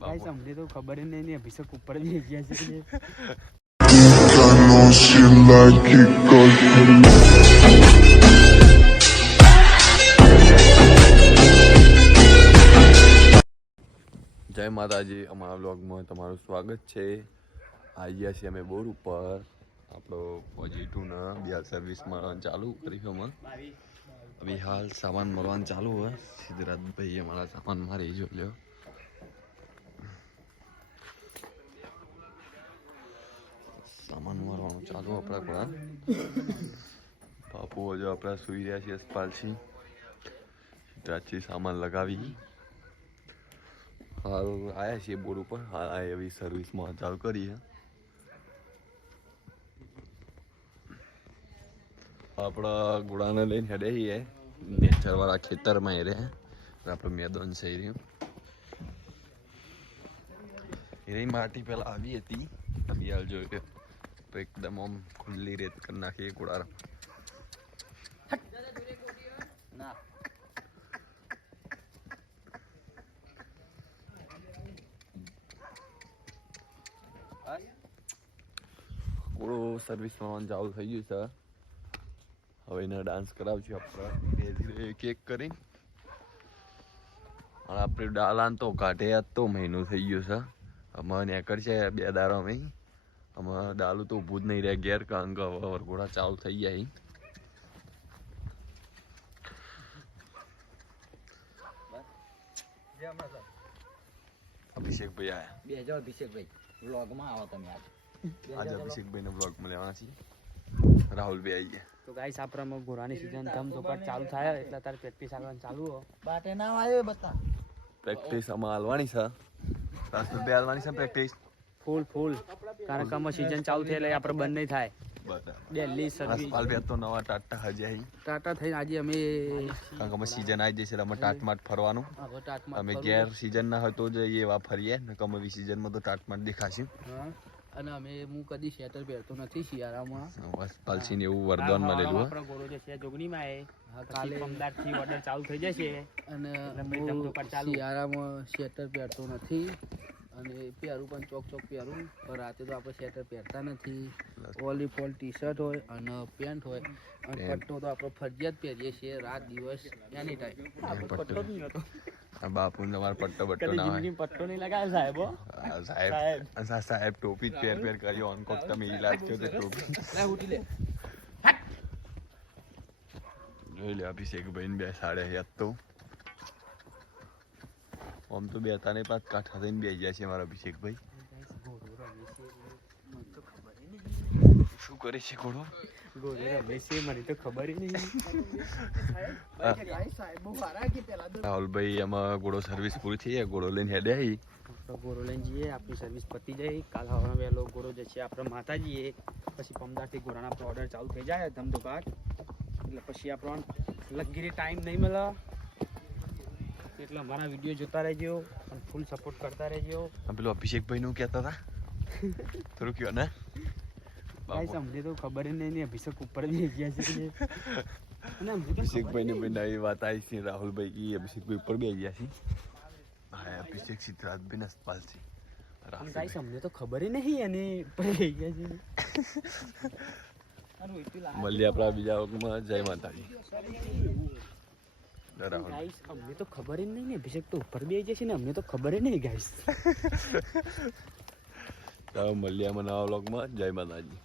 Guys हमने तो खबर ही नहीं अभिषेक ऊपर भी गया છે જય માતાજી અમારા વ્લોગમાં તમારું સ્વાગત છે. આવ્યા છીએ અમે બોર ઉપર આપણો પોઝિટિવના બિહાર સર્વિસમાં ચાલુ કરી અમે અભી હાલ સામાન મરવાનું ચાલુ હોય. સિદ્ધરાજભાઈ અમારા સામાન મારી જો લ્યો. સામાન મારવાનું ચાલુ આપણા પણ બાપુ હજુ આપણા સુઈ રહ્યા છીએ. અસ્પાલસિંહ સિદ્ધરાજથી સામાન લગાવી હાલ આવ્યા છીએ બોર્ડ ઉપર. હાલ આ એવી સર્વિસમાં ચાલુ કરી છે. આપણા ઘોડાને લઈને હેડે છીએ નેચરવાળા ખેતરમાં એ રહે. આપણું મેદાન છે એ રહ્યું. એ માટી પહેલાં આવી હતી તમે હાલ જોયું તો એકદમ આમ ખુલ્લી રેત કરી નાખી ઘોડા. ઘોડો સર્વિસમાં ચાલુ થઈ ગયું છે. હવે એને ડાન્સ કરાવશું આપણે ધીરે ધીરે એક એક કરીને. અને આપણે ડાલાન તો કાઢે તો મહિનો થઈ ગયો છે. આમાં નેકર છે 2 દાડામાં. આમાં ડાલું તો ઊભું જ નહીં રહે ઘેર, કારણ કે હવે વરઘોડા ચાલુ થઈ જાય. અભિષેકભાઈ આયા. બેજો અભિષેકભાઈ વ્લોગમાં આવો તમે આજે અભિષેકભાઈને વ્લોગમાં લેવાના છીએ. રાહુલભાઈ આવી ગયા. તો ગાઈસ આપણામાં ઘોડાની સીઝન ધમધોકાટ ચાલુ થાય એટલે તારે પ્રેક્ટિસ આગળ ચાલુ હો. બાટે ના આવ્યો બતા પ્રેક્ટિસ આમાં હાલવાની છે. રાસુલભાઈ હાલવાની છે પ્રેક્ટિસ ફૂલ કારણ કે આમાં સીઝન ચાલુ થાય એટલે આપણે બંધ નહીં થાય. દિલ્હી સર્વિસ અસ્પાલભાઈ તો નવા ટાટા હજી આવી ટાટા થઈને આજે અમે કારણ કે અમે સીઝન આવી જશે અમે ટાટમાટ ફરવાનું. હવે ટાટમાં અમે ગેર સીઝન ના હોય તો જ એવા ફરીએ ને કમવી સીઝનમાં તો ટાટમાટ દેખાશે. અને અમે હું કદી સ્વેટર પહેરતો નથી શિયાળામાં. અસ્પાલસિંહ એવું વરદાન મળેલું. આપણો ઘોડો જે છે જોગણીમાં એ કાલે 15 થી ઓર્ડર ચાલુ થઈ જશે અને શિયાળામાં સ્વેટર પહેરતો નથી અને પહેરું પણ ચોક પહેરું પણ રાતે તો આપણે સ્વેટર પહેરતા નથી. ઓલી ફોલ ટી શર્ટ હોય અને પેન્ટ હોય અને પટ્ટો તો આપણે ફરજિયાત પહેરીએ છીએ રાત દિવસ એની ટાઈમ. પટ્ટો નહીં હતો બાપુ તમારો પટ્ટો બટ્ટો ના હોય. પટ્ટો નહીં લગાવે સાહેબ. સાહેબ ટોપી જ પહેર કરી ઓનકોટ તમે ઈ લાગતો તો ટોપી જોઈ લે. અભિષેકભાઈ ને 2 સાડે યાદ તો આમ તો 2 તાને 5 કાઠા થઈને બેસી જાય છે મારા અભિષેકભાઈ. શું કરે છે ઘોડો? ઘોડો રમે છે મને તો ખબર નહીં. રાહુલભાઈ એમાં ઘોડો સર્વિસ પૂરી થઈ જાય. ઘોડો લઈને હેડે આવી. ઘોડો લઈને જઈએ આપણી સર્વિસ પતી જાય. કાલ હવાના વહેલો ઘોડો જશે આપણે માતાજીએ. પછી 15 થી ઘોડાના આપણો ઓર્ડર ચાલુ થઈ જાય ધમધોકાટ એટલે પછી આપણો લગીરી ટાઈમ નહીં મળે. એટલે અમારા વિડીયો જોતા રહેજો અને ફૂલ સપોર્ટ કરતા રહેજો. પેલું અભિષેકભાઈ નું કહેતા હતા થોડું કયો ને. ગાઈસ અમને તો ખબર જ નહીં અભિષેક ઉપર બી ગયા છે. અભિષેકભાઈ ને નવી વાત આવી છે. રાહુલભાઈ કી અભિષેકભાઈ ઉપર બે ગયા છે. હા અભિષેક સિદ્ધરાજભાઈ અસ્પાલસિંહ. ગાઈસ અમને તો ખબર જ નહીં અને ઉપર ગયા છે. મળીએ આપણા બીજા વર્ગમાં. જય માતાજી. ગાઈસ અમને તો ખબર જ નહીં ને અભિષેક તો ઉપર બી આવી જશે ને અમને તો ખબર જ નહીં ગાઈસ. મળીએ નવા વ્લોગમાં. જય માતાજી.